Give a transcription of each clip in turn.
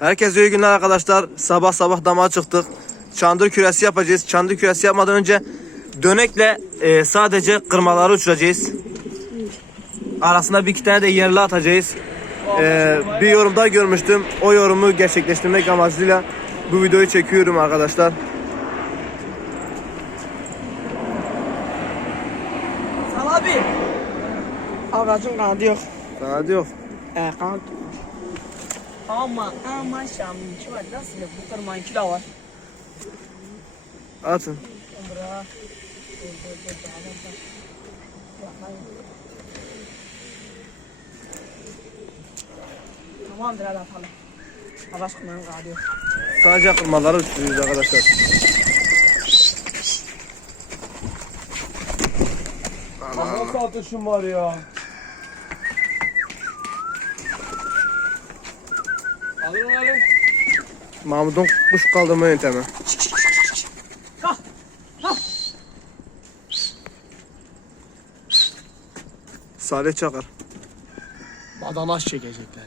Herkese iyi günler arkadaşlar. Sabah sabah damağa çıktık. Çandır küresi yapacağız. Çandır küresi yapmadan önce dönekle e, sadece kırmaları uçuracağız. Arasına bir iki tane de yerli atacağız. E, bir yorumda görmüştüm. O yorumu gerçekleştirmek amacıyla bu videoyu çekiyorum arkadaşlar. Sal abi. Avracın kanadı yok. Hadi yok. Ee, kanat. Ama ama şamınki var. Nasıl ya? Bu tırmanki de var. Atın. Bura. Tamamdır hadi atalım. Kumanın kanadı yok. Sadece kırmaları uçuruyoruz arkadaşlar. Nasıl atışım var ya? Alın alın. Mahmut'un kuş kaldırma yöntemi. Kalk. Kalk. Salih Çakar. Badanaş çekecekler.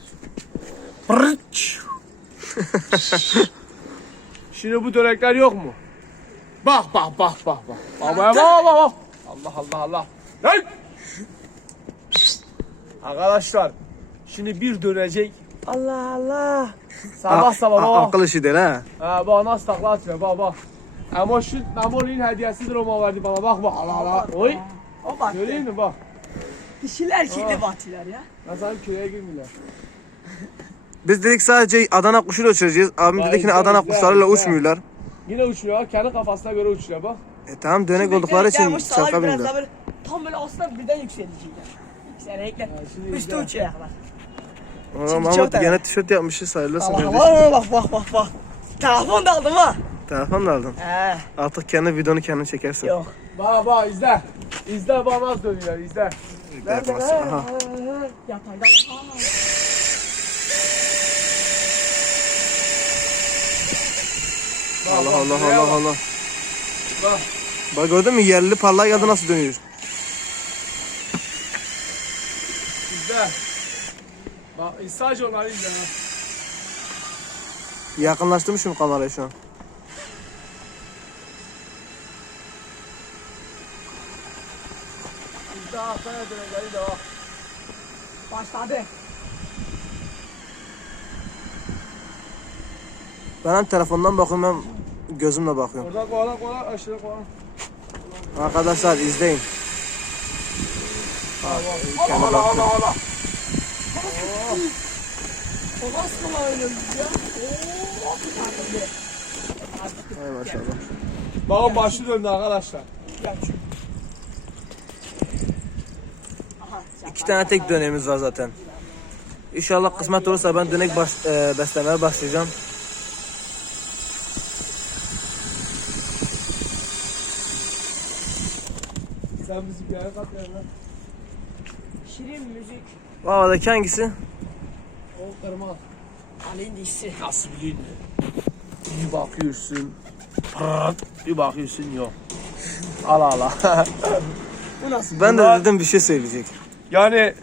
Şimdi bu dönekler yok mu? Bak bak bak bak bak. Babaya bak bak bak. Allah Allah Allah. Lan! Arkadaşlar şimdi bir dönecek. Allah Allah. Sabah A- sabah a- bak. Akıl işi değil ha. Ha bak nasıl takla atıyor bak bak. Ama şu Memoli'nin hediyesidir o verdi bana bak bak Allah Allah. Oy. O bak. Göreyim mi bak. Dişiler kirli batiler ya. Ben sana köye girmiyorlar. Biz dedik sadece Adana kuşuyla uçuracağız. Abim Vay dedi ki Adana güzel, kuşlarıyla güzel. uçmuyorlar. Yine uçuyor. Kendi kafasına göre uçuyor bak. E tamam dönek oldukları için şaka böyle Tam böyle aslında birden yükselecekler. Yükselecekler. şimdi Üstü uçuyor yaklar. Ama gene tişört yapmışız hayırlısı Allah kardeşim. Allah bak bak bak bak. Telefon da aldım ha. Telefon da aldın. He Artık kendi videonu kendin çekersin. yok. Bak bak izle. İzle nasıl dönüyor izle. Yapmaz. Aha. Yatayda. Allah Allah Allah. Allah. Bak. Bak gördün mü yerli parlağa geldi nasıl dönüyor. İzle. Bak sadece onları izle. ha. Yakınlaştırmışım kamerayı şu an. İzle haftaya de bak. Başladı. Ben hem telefondan bakıyorum hem gözümle bakıyorum. Oradan kovala kovala aşağı kovala. Arkadaşlar izleyin. Allah Allah Allah Allah. O nasıl öyle ya? Oo, Hay maşallah. Bakın başı döndü arkadaşlar. Gel şu. İki tane tek dönemimiz var zaten. İnşallah kısmet olursa ben dönek baş, e, beslemeye başlayacağım. Sen bizim yere kat. Şirin müzik. Bu havadaki hangisi? O kırma. Ali'nin dişisi. Nasıl bileyim? Bir bakıyorsun. Pırt, bir bakıyorsun yok. Ala ala. Bu nasıl? Ben de Bunlar- dedim bir şey söyleyecek. yani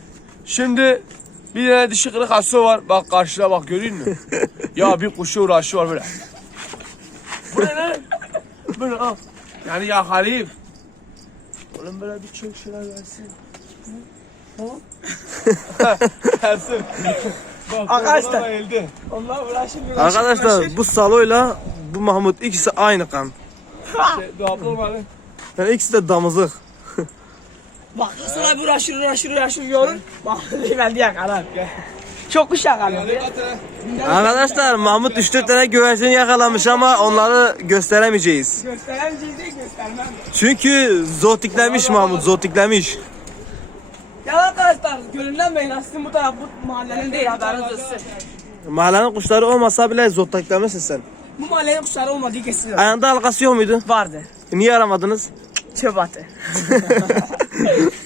şimdi bir tane dişi kırık hası var. Bak karşıda bak görüyor musun? ya bir kuşu uğraşıyor böyle. Bu ne lan? Böyle al. Yani yakalayayım. Oğlum böyle bir çok şeyler versin. Versin. Bak, Arkadaşlar. Onlar uğraşır Arkadaşlar bu Salo'yla bu Mahmut ikisi aynı kan. Şey, dolaplı olmalı. Yani ikisi de damızlık. Bak sonra bir uğraşır uğraşır uğraşır yorun. Bak ben diye yakalar. Çok. Yani katına. Arkadaşlar Mahmut 3-4 tane güvercin yakalamış ama onları gösteremeyeceğiz. Gösteremeyeceğiz değil göstermem. Çünkü zotiklemiş Mahmut zotiklemiş. Arkadaşlar görünmeyin aslında bu taraf bu mahallenin değil haberiniz olsun. Mahallenin kuşları olmasa bile zotiklemişsin sen. Bu mahallenin kuşları olmadığı kesin. Ayağında halkası yok muydu? Vardı. Niye aramadınız? Çöp atı.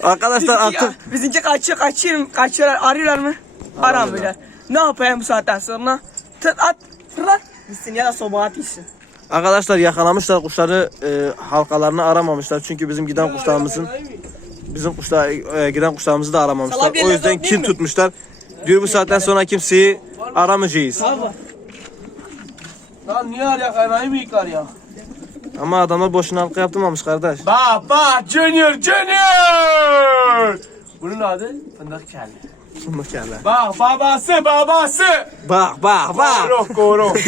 Arkadaşlar Bizimki, artık bizimki kaçıyor kaçıyor kaçıyorlar arıyorlar mı? Aramıyorlar. Ne yapayım bu saatten sonra? Tık at fırlat. Gitsin ya da soba at gitsin. arkadaşlar yakalamışlar kuşları e, halkalarını aramamışlar. Çünkü bizim giden kuşlarımızın bizim kuşlar e, giden kuşlarımızı da aramamışlar. O yüzden kin mi? tutmuşlar. Diyor bu saatten sonra kimseyi aramayacağız. Lan niye arayak enayi mi yıkar ya? Ama adamlar boşuna halka yaptırmamış kardeş. Bak Junior Junior. Bunun adı fındık kelli. Bak hele. Bak babası babası. Bak bak bak. Koro koro.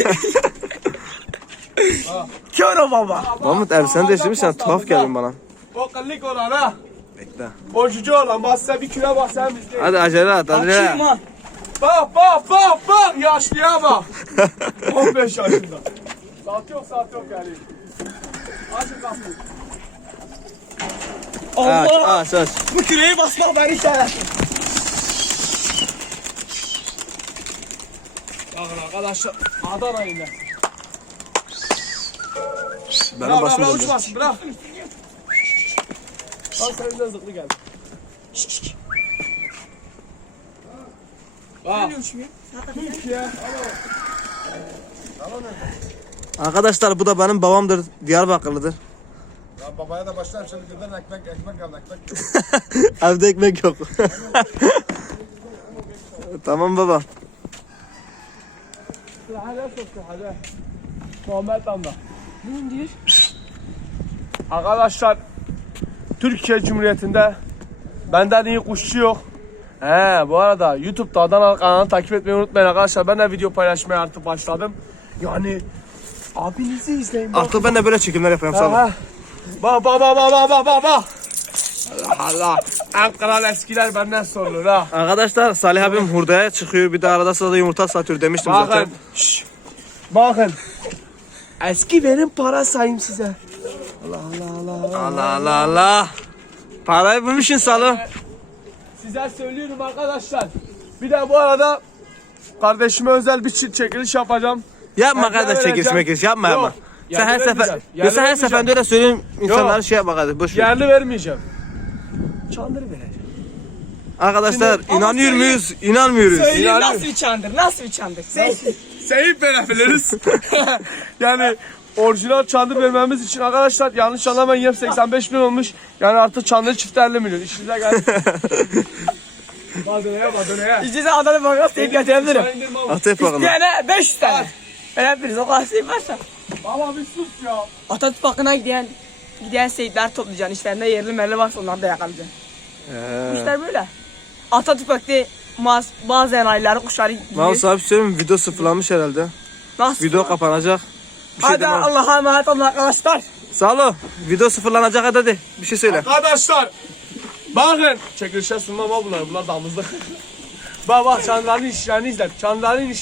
Kör baba. Mahmut elbiseni değiştirmişsen tuhaf geldin bana. O kıllık olan ha. Bekle. Cüce olan bassa bir kilo bassa bizde. Hadi acele Açayım acele. ha. Bak bak bak bak yaşlıya bak. 15 yaşında. Saat yok saat yok yani. Açın kapıyı. Aç Allah. aç aç. Bu küreği basmak beni şerefsiz. Bakın arkadaşlar Adana yine. Benim Bırak bırak döndü. uçmasın bırak. Senin de zıklı geldi. Bak. Türkiye. Arkadaşlar bu da benim babamdır. Diyarbakırlıdır. Ya babaya da başlar şimdi birden ekmek ekmek al ekmek. Evde ekmek yok. tamam baba. Hadi soktu hadi. Muhammed. Ne diyor? Arkadaşlar Türkiye Cumhuriyeti'nde benden iyi kuşçu yok. He bu arada YouTube'da Adana kanalını takip etmeyi unutmayın arkadaşlar. Ben de video paylaşmaya artık başladım. Yani abinizi izleyin. bak. Artık ben de böyle çekimler Ha, sana. Bak bak bak bak bak bak bak. Allah Allah. En kral eskiler benden sorulur ha. Arkadaşlar Salih abim hurdaya çıkıyor. Bir de arada sırada yumurta satıyor demiştim zaten. Bakın. şşş. Bakın. Eski benim para sayayım size. Allah Allah Allah. Allah. Allah Allah. Parayı bulmuşsun Salih. Size söylüyorum arkadaşlar. Bir de bu arada kardeşime özel bir çekiliş yapacağım. Yapma kardeş vereceğim. çekiliş mekiliş yapma Yok, yapma. Sen yerli her sefer, vermeyeceğim, ya yerli sen her vermeyeceğim. seferinde öyle söylüyorsun insanlara şey yapma kardeş boş ver. Yerli vermeyeceğim. Çandır vereceğim. Arkadaşlar Ama inanıyor söyle- muyuz? İnanmıyoruz. Söyleyeyim İnanıyorum. nasıl bir çandır? Nasıl bir çandır? Sen Seyip verebiliriz. yani orijinal çandır vermemiz için arkadaşlar yanlış anlamayın yem 85 milyon olmuş. Yani artık çandır çift 50 milyon. İşinize geldi. Badöneye badöneye. İçinize Adana bakalım seyip getirebilirim. Sen indirme oğlum. At hep bakalım. Yani 500 tane. Verebiliriz o kadar seyip varsa. Baba bir sus ya. Atatürk Parkı'na giden giden seyitler toplayacaksın. İşlerinde yerli merli varsa onları da yakalayacaksın. Ee, İşler böyle. Atatürk Park'ta maz, bazı enayileri kuşları. Mahmut sana bir şey söyleyeyim? Video sıfırlanmış herhalde. Nasıl? Video kapanacak. Bir şey Hadi demem. Allah'a emanet olun arkadaşlar. Sağ ol. Video sıfırlanacak hadi hadi. Bir şey söyle. Arkadaşlar bakın çekilişe sunmam ha bunlar. Bunlar damızlık. bak bak Çandar'ın işlerini izle. Çandar'ın işlerini